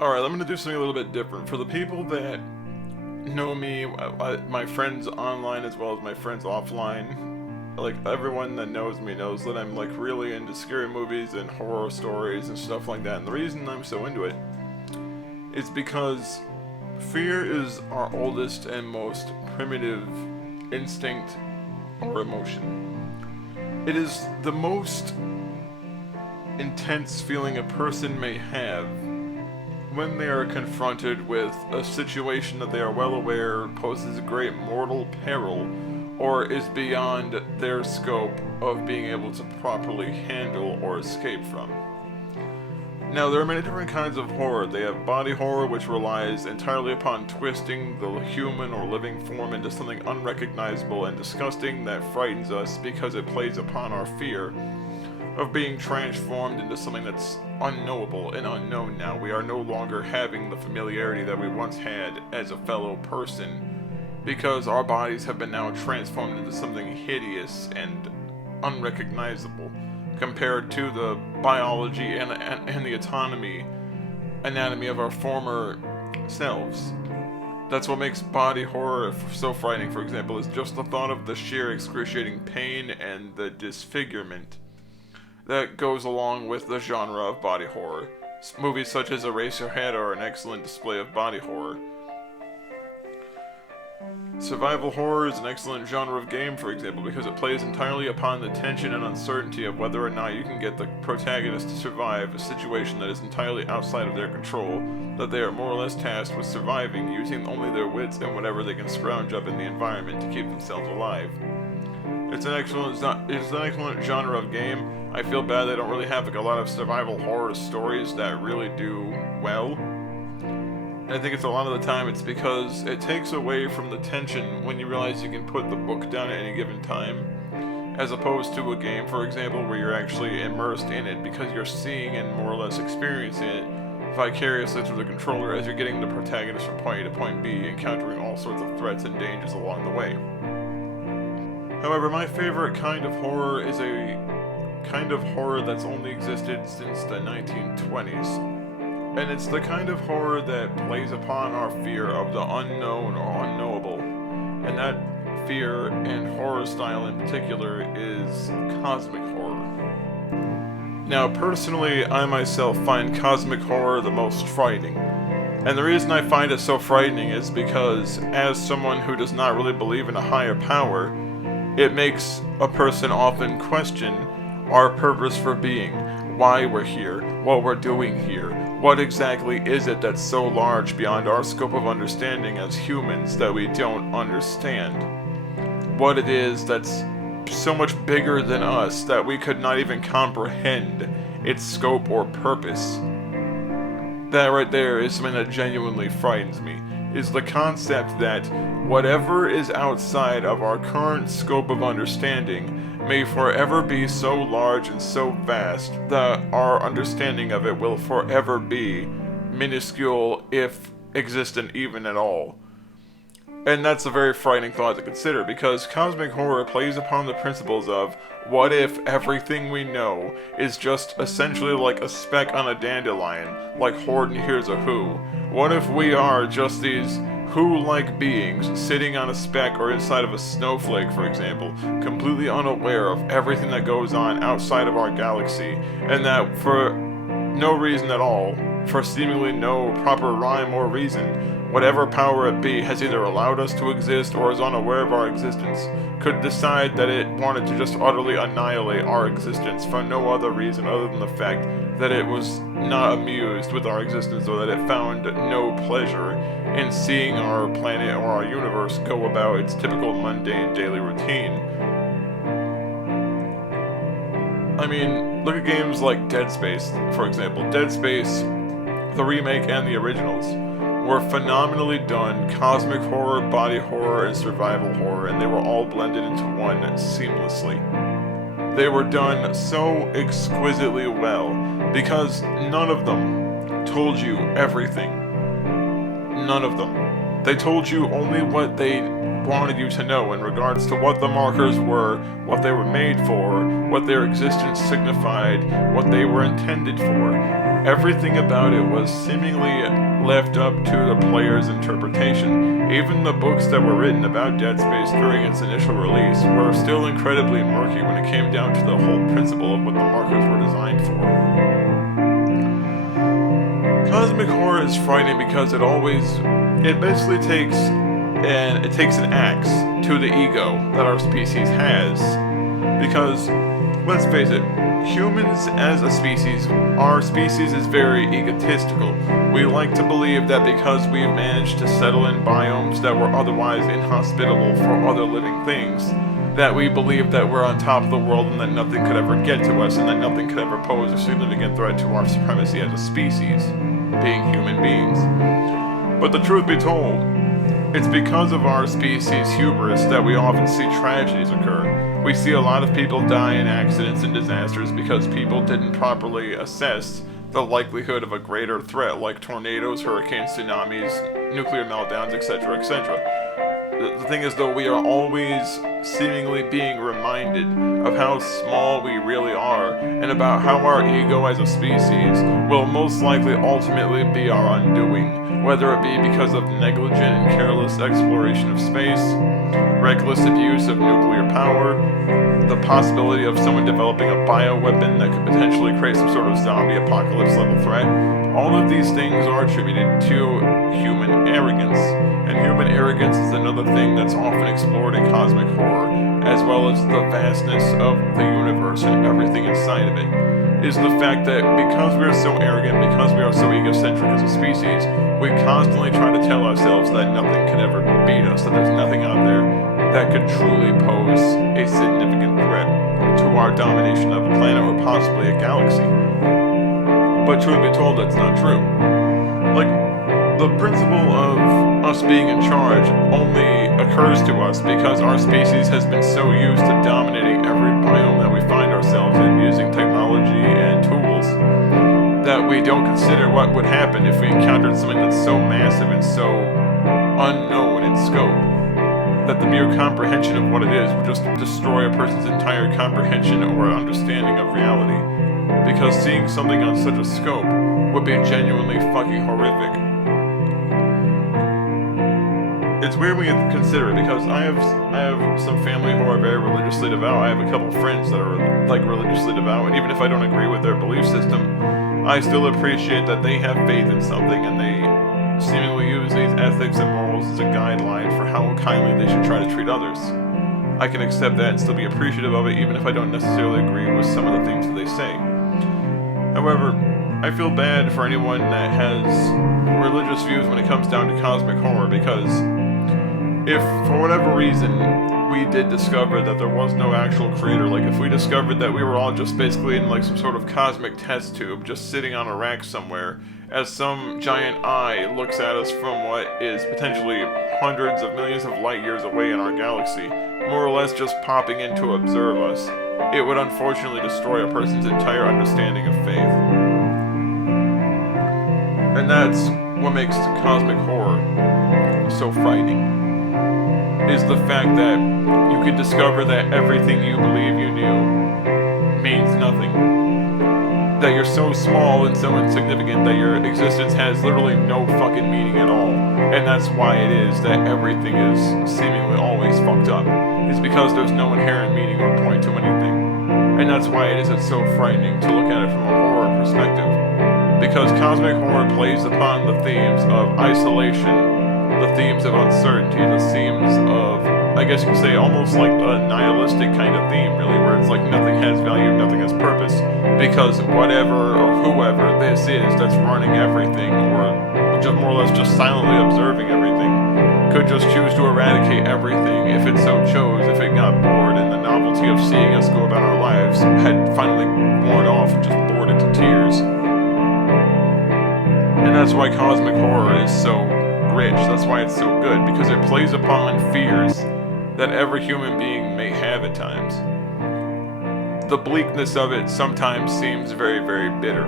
Alright, I'm gonna do something a little bit different. For the people that know me, my friends online as well as my friends offline, like everyone that knows me knows that I'm like really into scary movies and horror stories and stuff like that. And the reason I'm so into it is because fear is our oldest and most primitive instinct or emotion. It is the most intense feeling a person may have when they are confronted with a situation that they are well aware poses great mortal peril or is beyond their scope of being able to properly handle or escape from. Now, there are many different kinds of horror. They have body horror, which relies entirely upon twisting the human or living form into something unrecognizable and disgusting that frightens us because it plays upon our fear of being transformed into something that's unknowable and unknown now. We are no longer having the familiarity that we once had as a fellow person because our bodies have been now transformed into something hideous and unrecognizable compared to the biology and the anatomy of our former selves. That's what makes body horror so frightening, for example, is just the thought of the sheer excruciating pain and the disfigurement that goes along with the genre of body horror. Movies such as Eraserhead are an excellent display of body horror. Survival horror is an excellent genre of game, for example, because it plays entirely upon the tension and uncertainty of whether or not you can get the protagonist to survive a situation that is entirely outside of their control, that they are more or less tasked with surviving using only their wits and whatever they can scrounge up in the environment to keep themselves alive. It's an excellent genre of game. I feel bad they don't really have like a lot of survival horror stories that really do well. And I think it's a lot of the time it's because it takes away from the tension when you realize you can put the book down at any given time, as opposed to a game, for example, where you're actually immersed in it because you're seeing and more or less experiencing it vicariously through the controller as you're getting the protagonist from point A to point B, encountering all sorts of threats and dangers along the way. However, my favorite kind of horror is a kind of horror that's only existed since the 1920s. And it's the kind of horror that plays upon our fear of the unknown or unknowable. And that fear and horror style in particular is cosmic horror. Now, personally, I myself find cosmic horror the most frightening. And the reason I find it so frightening is because, as someone who does not really believe in a higher power, it makes a person often question our purpose for being, why we're here, what we're doing here, what exactly is it that's so large beyond our scope of understanding as humans that we don't understand? What it is that's so much bigger than us that we could not even comprehend its scope or purpose. That right there is something that genuinely frightens me, is the concept that whatever is outside of our current scope of understanding may forever be so large and so vast that our understanding of it will forever be minuscule, if existent even at all. And that's a very frightening thought to consider, because cosmic horror plays upon the principles of, what if everything we know is just essentially like a speck on a dandelion, like Horton Hears a Who? What if we are just these who-like beings sitting on a speck or inside of a snowflake, for example, completely unaware of everything that goes on outside of our galaxy, and that for no reason at all, for seemingly no proper rhyme or reason, whatever power it be has either allowed us to exist or is unaware of our existence, could decide that it wanted to just utterly annihilate our existence for no other reason other than the fact that it was not amused with our existence, or that it found no pleasure in seeing our planet or our universe go about its typical mundane daily routine. I mean, look at games like Dead Space, for example. Dead Space, the remake and the originals, were phenomenally done cosmic horror, body horror, and survival horror, and they were all blended into one seamlessly. They were done so exquisitely well, because none of them told you everything. None of them. They told you only what they wanted you to know in regards to what the markers were, what they were made for, what their existence signified, what they were intended for. everything about it was seemingly left up to the player's interpretation. Even the books that were written about Dead Space during its initial release were still incredibly murky when it came down to the whole principle of what the markers were designed for. Cosmic horror is frightening because it basically takes an axe to the ego that our species has. Because, let's face it, humans as a species, our species is very egotistical. We like to believe that because we've managed to settle in biomes that were otherwise inhospitable for other living things, that we believe that we're on top of the world and that nothing could ever get to us and that nothing could ever pose a significant threat to our supremacy as a species, being human beings. But the truth be told, it's because of our species' hubris that we often see tragedies occur. We see a lot of people die in accidents and disasters because people didn't properly assess the likelihood of a greater threat like tornadoes, hurricanes, tsunamis, nuclear meltdowns, etc., etc. The thing is, though, we are always seemingly being reminded of how small we really are and about how our ego as a species will most likely ultimately be our undoing, whether it be because of negligent and careless exploration of space, reckless abuse of nuclear power, the possibility of someone developing a bioweapon that could potentially create some sort of zombie apocalypse level threat. All of these things are attributed to human arrogance, and human arrogance is another thing that's often explored in cosmic horror, as well as the vastness of the universe and everything inside of it, is the fact that because we are so arrogant, because we are so egocentric as a species, we constantly try to tell ourselves that nothing can ever beat us, that there's nothing out there that could truly pose a significant threat to our domination of a planet or possibly a galaxy. But truth be told, that's not true. Like, the principle of us being in charge only occurs to us because our species has been so used to dominating every biome that we find ourselves in using technology and tools that we don't consider what would happen if we encountered something that's so massive and so unknown in scope that the mere comprehension of what it is would just destroy a person's entire comprehension or understanding of reality. Because seeing something on such a scope would be genuinely fucking horrific. It's weird when you consider it, because I have some family who are very religiously devout. I have a couple of friends that are like religiously devout, and even if I don't agree with their belief system, I still appreciate that they have faith in something and they seemingly use these ethics and morals as a guideline for how kindly they should try to treat others. I can accept that and still be appreciative of it, even if I don't necessarily agree with some of the things that they say. However, I feel bad for anyone that has religious views when it comes down to cosmic horror, because if, for whatever reason, we did discover that there was no actual creator, like if we discovered that we were all just basically in like some sort of cosmic test tube, just sitting on a rack somewhere, as some giant eye looks at us from what is potentially hundreds of millions of light years away in our galaxy, more or less just popping in to observe us, it would unfortunately destroy a person's entire understanding of faith. And that's what makes cosmic horror so frightening, is the fact that you can discover that everything you believe you knew means nothing. That you're so small and so insignificant that your existence has literally no fucking meaning at all. And that's why it is that everything is seemingly always fucked up. It's because there's no inherent meaning or point to anything. And that's why it's so frightening to look at it from a horror perspective. Because cosmic horror plays upon the themes of isolation, the themes of uncertainty, the themes of, I guess you could say, almost like a nihilistic kind of theme, really, where it's like nothing has value, nothing has purpose, because whatever or whoever this is that's running everything, or just more or less just silently observing everything, could just choose to eradicate everything if it so chose, if it got bored and the novelty of seeing us go about our lives had finally worn off and just bored into tears. And that's why cosmic horror is so rich, that's why it's so good, because it plays upon fears that every human being may have at times. The bleakness of it sometimes seems very, very bitter,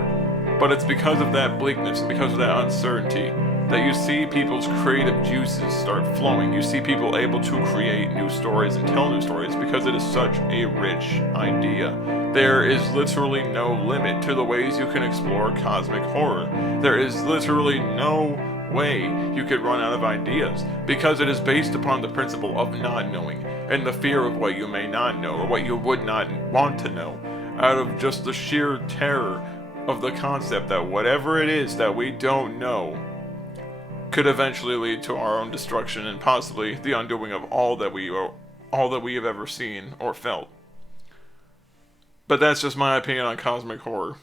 but it's because of that bleakness, because of that uncertainty, that you see people's creative juices start flowing. You see people able to create new stories and tell new stories because it is such a rich idea. There is literally no limit to the ways you can explore cosmic horror. There is literally no way you could run out of ideas because it is based upon the principle of not knowing and the fear of what you may not know or what you would not want to know, out of just the sheer terror of the concept that whatever it is that we don't know could eventually lead to our own destruction and possibly the undoing of all that we have ever seen or felt. But that's just my opinion on cosmic horror.